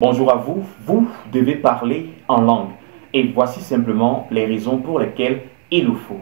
Bonjour à vous, vous devez parler en langue. Et voici simplement les raisons pour lesquelles il le faut.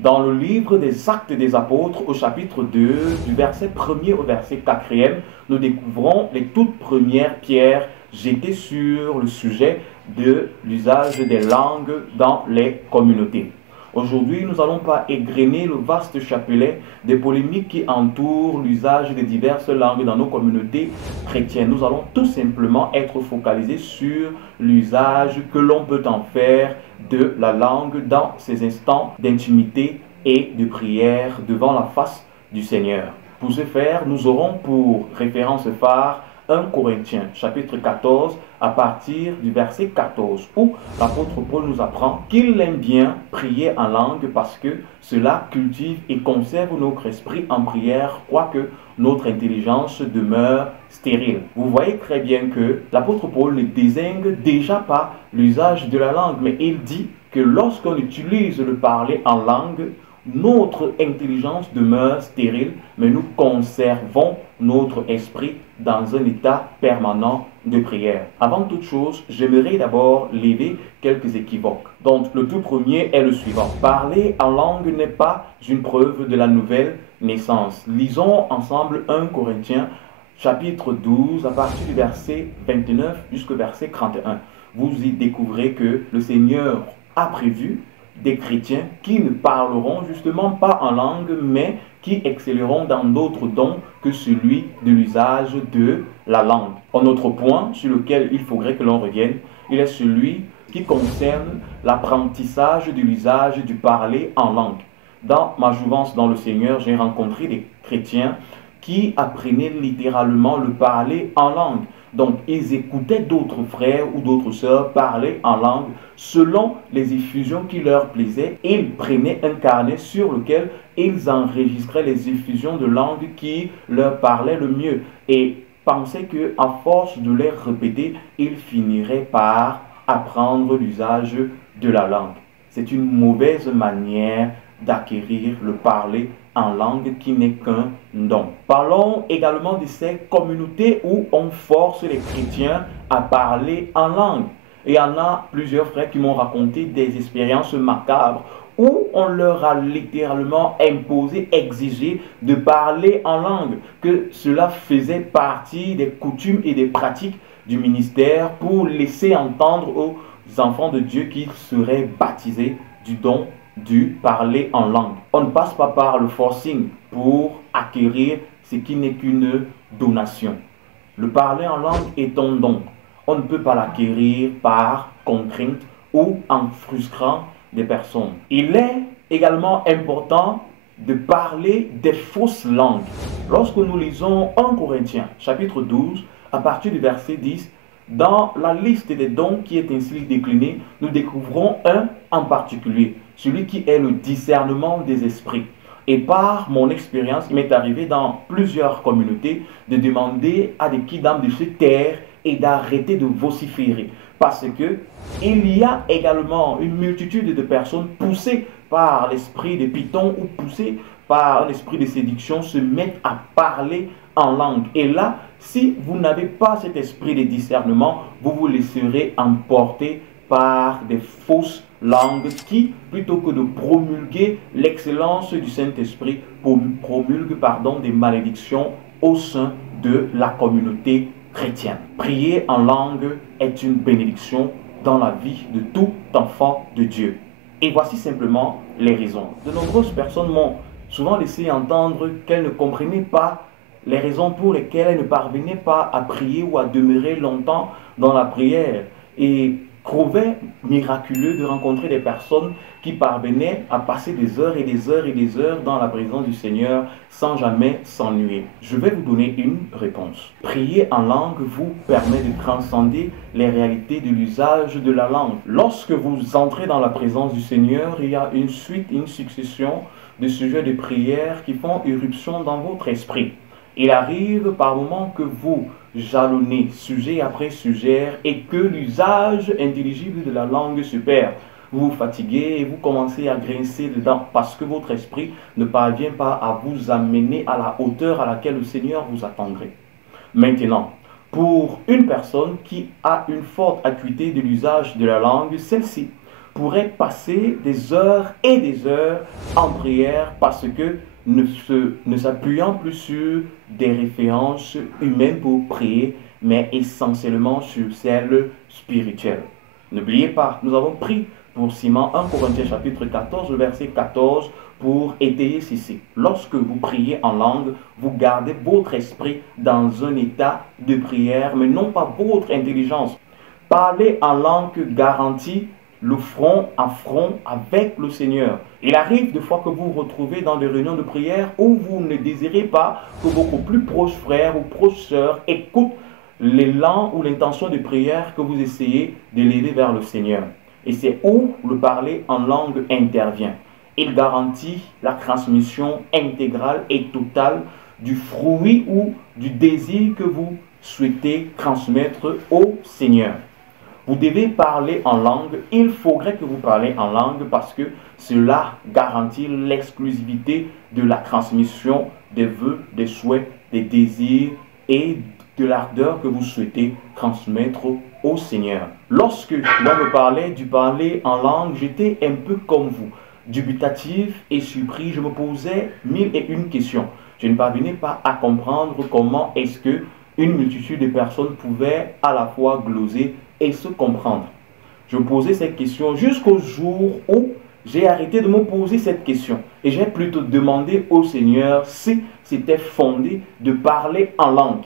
Dans le livre des Actes des Apôtres, au chapitre 2, du verset 1er au verset 4e, nous découvrons les toutes premières pierres jetées sur le sujet de l'usage des langues dans les communautés. Aujourd'hui, nous n'allons pas égrener le vaste chapelet des polémiques qui entourent l'usage de diverses langues dans nos communautés chrétiennes. Nous allons tout simplement être focalisés sur l'usage que l'on peut en faire de la langue dans ces instants d'intimité et de prière devant la face du Seigneur. Pour ce faire, nous aurons pour référence phare 1 Corinthiens chapitre 14 à partir du verset 14 où l'apôtre Paul nous apprend qu'il aime bien prier en langue parce que cela cultive et conserve notre esprit en prière, quoique notre intelligence demeure stérile. Vous voyez très bien que l'apôtre Paul ne désigne déjà pas l'usage de la langue, mais il dit que lorsqu'on utilise le parler en langue, notre intelligence demeure stérile, mais nous conservons notre esprit dans un état permanent de prière. Avant toute chose, j'aimerais d'abord lever quelques équivoques. Donc, le tout premier est le suivant. Parler en langue n'est pas une preuve de la nouvelle naissance. Lisons ensemble 1 Corinthiens chapitre 12 à partir du verset 29 jusqu'au verset 31. Vous y découvrez que le Seigneur a prévu des chrétiens qui ne parleront justement pas en langue, mais qui excelleront dans d'autres dons que celui de l'usage de la langue. Un autre point sur lequel il faudrait que l'on revienne, il est celui qui concerne l'apprentissage de l'usage du parler en langue. Dans ma jouvence dans le Seigneur, j'ai rencontré des chrétiens qui apprenaient littéralement le parler en langue. Donc, ils écoutaient d'autres frères ou d'autres sœurs parler en langue selon les effusions qui leur plaisaient. Et ils prenaient un carnet sur lequel ils enregistraient les effusions de langue qui leur parlaient le mieux. Et pensaient qu'à force de les répéter, ils finiraient par apprendre l'usage de la langue. C'est une mauvaise manière d'acquérir le parler en langue qui n'est qu'un don. Parlons également de ces communautés où on force les chrétiens à parler en langue. Et il y en a plusieurs frères qui m'ont raconté des expériences macabres où on leur a littéralement imposé, exigé de parler en langue, que cela faisait partie des coutumes et des pratiques du ministère pour laisser entendre aux enfants de Dieu qu'ils seraient baptisés du don du parler en langue. On ne passe pas par le forcing pour acquérir ce qui n'est qu'une donation. Le parler en langue est un don. On ne peut pas l'acquérir par contrainte ou en frustrant des personnes. Il est également important de parler des fausses langues. Lorsque nous lisons 1 Corinthiens chapitre 12 à partir du verset 10, dans la liste des dons qui est ainsi déclinée, nous découvrons un en particulier, celui qui est le discernement des esprits. Et par mon expérience, il m'est arrivé dans plusieurs communautés de demander à des kidam de se taire et d'arrêter de vociférer. Parce que il y a également une multitude de personnes poussées par l'esprit de Python ou poussées par l'esprit de séduction se mettent à parler en langue. Et là, si vous n'avez pas cet esprit de discernement, vous vous laisserez emporter par des fausses langues qui, plutôt que de promulguer l'excellence du Saint-Esprit, promulguent des malédictions au sein de la communauté chrétienne. Prier en langue est une bénédiction dans la vie de tout enfant de Dieu. Et voici simplement les raisons. De nombreuses personnes m'ont souvent laissé entendre qu'elles ne comprenaient pas les raisons pour lesquelles elles ne parvenaient pas à prier ou à demeurer longtemps dans la prière. Et trouvaient miraculeux de rencontrer des personnes qui parvenaient à passer des heures et des heures et des heures dans la présence du Seigneur sans jamais s'ennuyer. Je vais vous donner une réponse. Prier en langue vous permet de transcender les réalités de l'usage de la langue. Lorsque vous entrez dans la présence du Seigneur, il y a une suite, une succession de sujets de prière qui font irruption dans votre esprit. Il arrive par moments que vous jalonnez sujet après sujet et que l'usage intelligible de la langue se perd. Vous vous fatiguez et vous commencez à grincer dedans parce que votre esprit ne parvient pas à vous amener à la hauteur à laquelle le Seigneur vous attendrait. Maintenant, pour une personne qui a une forte acuité de l'usage de la langue, celle-ci pourrait passer des heures et des heures en prière parce que ne s'appuyant plus sur des références humaines pour prier, mais essentiellement sur celles spirituelles. N'oubliez pas, nous avons pris pour ciment 1 Corinthiens chapitre 14, verset 14, pour étayer ceci. Lorsque vous priez en langue, vous gardez votre esprit dans un état de prière, mais non pas votre intelligence. Parler en langue garantit le front à front avec le Seigneur. Il arrive des fois que vous vous retrouvez dans des réunions de prière où vous ne désirez pas que vos plus proches frères ou proches sœurs écoutent l'élan ou l'intention de prière que vous essayez d'élever vers le Seigneur. Et c'est où le parler en langue intervient. Il garantit la transmission intégrale et totale du fruit ou du désir que vous souhaitez transmettre au Seigneur. Vous devez parler en langue. Il faudrait que vous parlez en langue parce que cela garantit l'exclusivité de la transmission des vœux, des souhaits, des désirs et de l'ardeur que vous souhaitez transmettre au Seigneur. Lorsque l'on me parlait du parler en langue, j'étais un peu comme vous, dubitatif et surpris. Je me posais 1001 questions. Je ne parvenais pas à comprendre comment est-ce que une multitude de personnes pouvaient à la fois gloser et se comprendre. Je posais cette question jusqu'au jour où j'ai arrêté de me poser cette question et j'ai plutôt demandé au Seigneur si c'était fondé de parler en langue.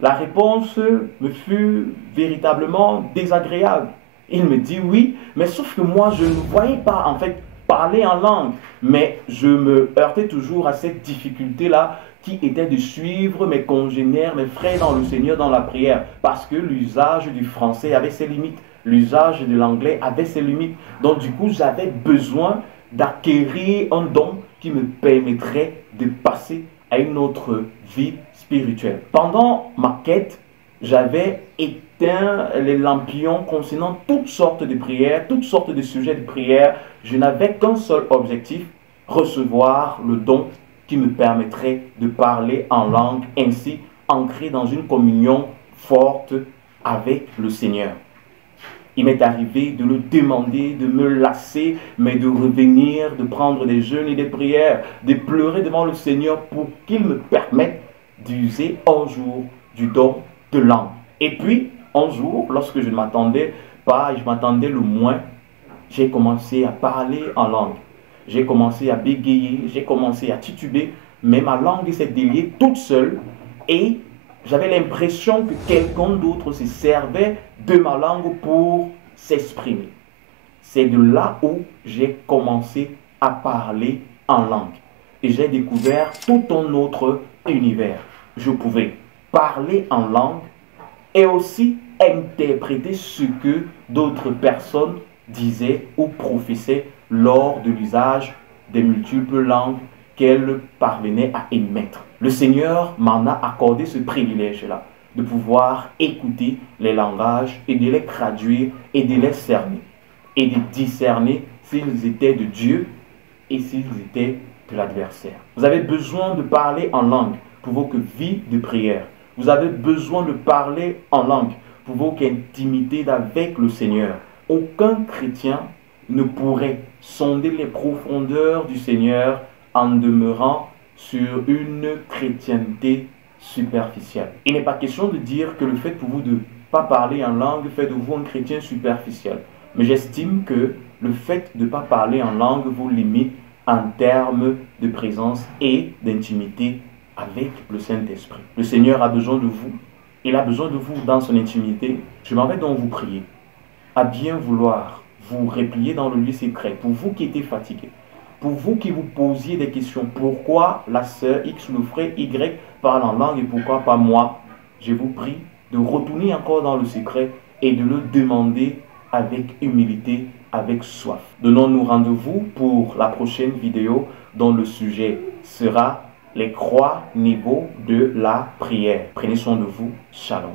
La réponse me fut véritablement désagréable. Il me dit oui, mais sauf que moi je ne voyais pas en fait parler en langue, mais je me heurtais toujours à cette difficulté-là qui était de suivre mes congénères, mes frères dans le Seigneur dans la prière, parce que l'usage du français avait ses limites, l'usage de l'anglais avait ses limites. Donc du coup, j'avais besoin d'acquérir un don qui me permettrait de passer à une autre vie spirituelle. Pendant ma quête, j'avais éteint les lampions concernant toutes sortes de prières, toutes sortes de sujets de prière. Je n'avais qu'un seul objectif, recevoir le don qui me permettrait de parler en langue, ainsi ancré dans une communion forte avec le Seigneur. Il m'est arrivé de le demander, de me lasser, mais de revenir, de prendre des jeûnes et des prières, de pleurer devant le Seigneur pour qu'il me permette d'user un jour du don de langue. Et puis, un jour, lorsque je ne m'attendais pas, je m'attendais le moins, j'ai commencé à parler en langue. J'ai commencé à bégayer, j'ai commencé à tituber, mais ma langue s'est déliée toute seule et j'avais l'impression que quelqu'un d'autre se servait de ma langue pour s'exprimer. C'est de là où j'ai commencé à parler en langue. Et j'ai découvert tout un autre univers. Je pouvais parler en langue et aussi interpréter ce que d'autres personnes disaient ou professaient lors de l'usage des multiples langues qu'elles parvenaient à émettre. Le Seigneur m'en a accordé ce privilège-là, de pouvoir écouter les langages et de les traduire et de les cerner. Et de discerner s'ils étaient de Dieu et s'ils étaient de l'adversaire. Vous avez besoin de parler en langue pour votre vie de prière. Vous avez besoin de parler en langue pour votre intimité avec le Seigneur. Aucun chrétien ne pourrait sonder les profondeurs du Seigneur en demeurant sur une chrétienté superficielle. Il n'est pas question de dire que le fait pour vous de ne pas parler en langue fait de vous un chrétien superficiel. Mais j'estime que le fait de ne pas parler en langue vous limite en termes de présence et d'intimité avec le Saint-Esprit. Le Seigneur a besoin de vous. Il a besoin de vous dans son intimité. Je m'en vais donc vous prier à bien vouloir vous replier dans le lieu secret. Pour vous qui étiez fatigué, pour vous qui vous posiez des questions, pourquoi la sœur X, le frère Y parle en langue et pourquoi pas moi? Je vous prie de retourner encore dans le secret et de le demander avec humilité, avec soif. Donnons-nous rendez-vous pour la prochaine vidéo dont le sujet sera les 3 niveaux de la prière. Prenez soin de vous. Shalom.